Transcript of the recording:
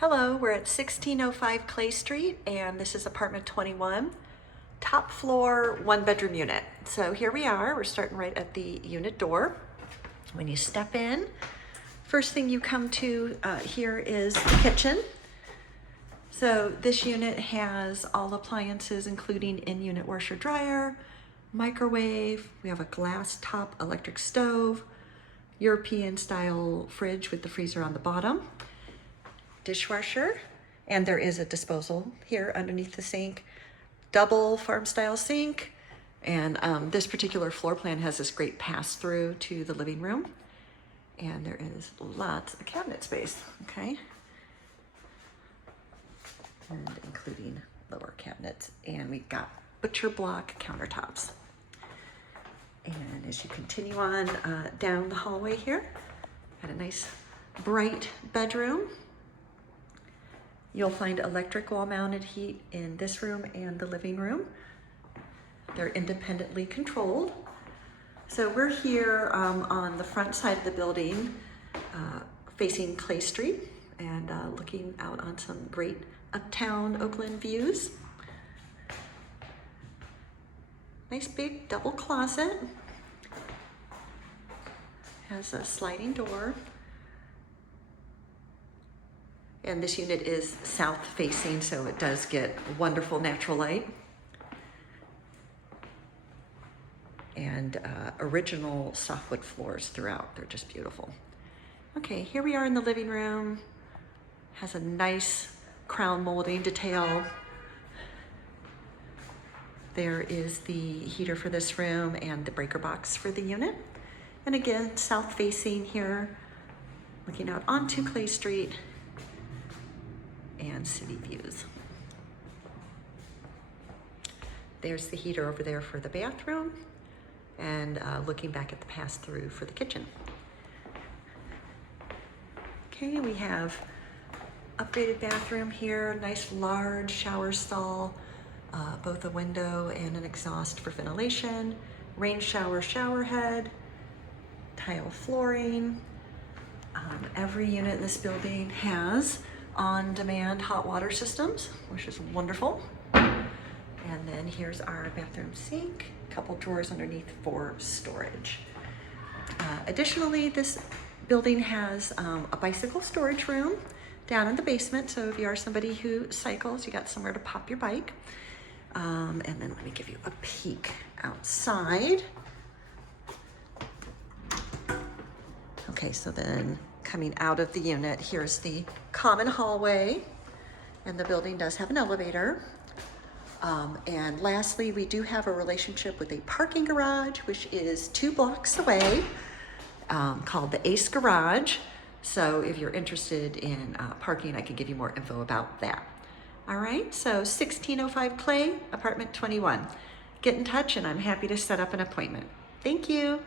Hello, we're at 1605 Clay Street, and this is apartment 21, top floor, one bedroom unit. So here we are, we're starting right at the unit door. When you step in, first thing you come to here is the kitchen. So this unit has all appliances, including in-unit washer dryer, microwave, we have a glass top electric stove, European style fridge with the freezer on the bottom, dishwasher, and there is a disposal here underneath the sink, double farm style sink, and this particular floor plan has this great pass through to the living room, and there is lots of cabinet space, okay, and including lower cabinets, and we've got butcher block countertops. And as you continue on down the hallway here, got a nice bright bedroom. You'll find electric wall mounted heat in this room and the living room. They're independently controlled. So we're here on the front side of the building facing Clay Street and looking out on some great uptown Oakland views. Nice big double closet. Has a sliding door. And this unit is south facing, so it does get wonderful natural light. And original softwood floors throughout. They're just beautiful. Okay, here we are in the living room. Has a nice crown molding detail. There is the heater for this room and the breaker box for the unit. And again, south facing here, looking out onto Clay Street and city views. There's the heater over there for the bathroom, and looking back at the pass-through for the kitchen. Okay, we have updated bathroom here, nice large shower stall, both a window and an exhaust for ventilation, rain shower shower head, tile flooring. Every unit in this building has on-demand hot water systems, which is wonderful. And then here's our bathroom sink, a couple drawers underneath for storage. Additionally, this building has a bicycle storage room down in the basement, so if you are somebody who cycles, you got somewhere to pop your bike. And then let me give you a peek outside. Okay, so then coming out of the unit, here's the common hallway, and the building does have an elevator. And lastly, we do have a relationship with a parking garage, which is 2 blocks away, called the Ace Garage. So if you're interested in parking, I can give you more info about that. All right, so 1605 Clay, apartment 21. Get in touch and I'm happy to set up an appointment. Thank you.